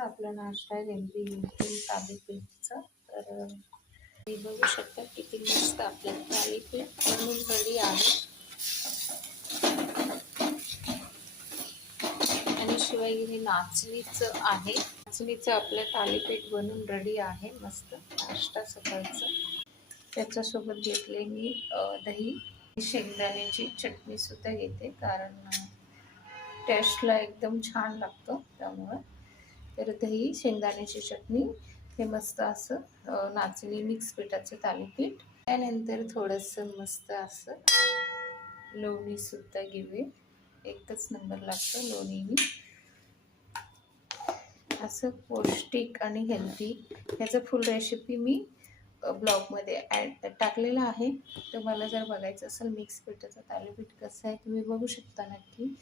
आपला नाश्ता आहे हेल्दी थालीपीठचा। तर मी बघू शकता किती मस्त आपल्या थालीपीठ बनून रेडी आहे। आणि शिवाय हे नाचणीचं आहे। नाचणीचं आपलं थालीपीठ बनून रेडी आहे। मस्त नाश्ता सकाळचा। त्याच्यासोबत घेतले मी दही, शेंगदाण्याची चटणी सुद्धा घेते कारण टेस्टला एकदम छान लागतं त्यामुळे। तर दही, शेंगदाण्याची चटणी, हे मस्त असं नाचणी मिक्स पिठाचं थालीपीठ। त्यानंतर थोडंसं मस्त असं लोणी सुद्धा घेऊया। एकच नंबर लागतं लोणीनी। असं पौष्टिक आणि हेल्दी ह्याचं फुल रेसिपी मी ब्लॉगमध्ये टाकलेला आहे। तुम्हाला जर बघायचं असेल मिक्स पिठाचं थालीपीठ कसं आहे तुम्ही बघू शकता नक्की।